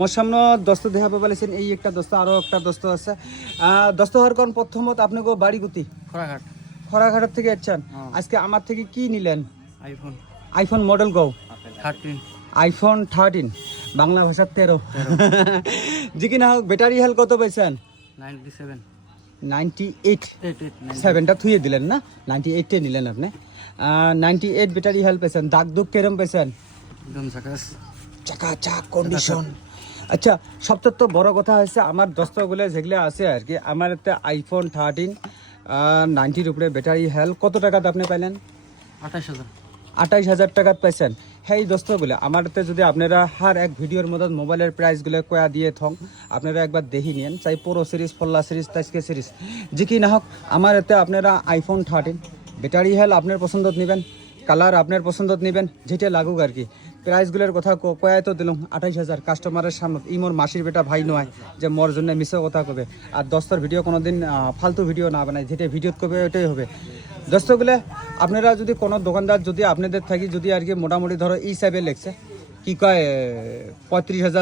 মোর সামনে দস্ত দেখা পাইছেন, এই একটা দস্ত, আরও একটা দস্ত আছে। দস্ত হওয়ার কারণ প্রথমত আপনাকে বাড়ি গুতি খরাঘাট খরাঘাটের থেকে এসছেন। আজকে আমার থেকে কি নিলেন? আইফোন আইফোন মডেল গো 13 আইফোন 13, বাংলা ভাষার 13। যে কি না হোক, ব্যাটারি হেলথ কত পাইছেন? 97 98। 88 7টা থুয়ে দিলেন না, 98-এ নিলেন আপনি। 98 ব্যাটারি হেলথ পেয়েছেন। দাগ দুঃখ কেরম পেয়েছেন? একদম সাকাস চাকাচাক কন্ডিশন। আচ্ছা, সবচেয়ে তো বড় কথা হচ্ছে আমার দস্তগুলো যেগুলো আছে আর কি, আমার একটা আইফোন 13 90-র উপরে ব্যাটারি হেলথ কত টাকাতে আপনি পাইলেন? 28000 28,000 টাকাত পাইছেন। সেই দস্তগুলো আমারতে যদি আপনারা হার এক ভিডিওর মধ্যে মোবাইলের প্রাইসগুলো কয়া দিয়ে থং, আপনারা একবার দেখি নিন, চাই প্রো সিরিজ, ফল্লা সিরিজ, তাইসকে সিরিজ, যে কি না হোক, আমার এতে আপনারা আইফোন 13 ব্যাটারি হেলথ আপনার পছন্দত নেবেন, কালার আপনার পছন্দত নেবেন, যেটা লাগুক আর কি। প্রাইসগুলোর কথা কয়াই তো দিলাম 28,000 কাস্টমারের সামনে। ই মোর মাসির বেটা ভাই নয় যে মোর জন্য মিশে কথা কবে। আর দস্তর ভিডিও কোনোদিন ফালতু ভিডিও না বানায়, যেটা ভিডিওত কবে ওইটাই হবে। দস্তগুলো আপনারা যদি কোনো দোকানদার যদি আপনাদের থাকি যদি আর কি মোটামুটি ধরো এই হিসাবে লেখছে কি কয় 35,000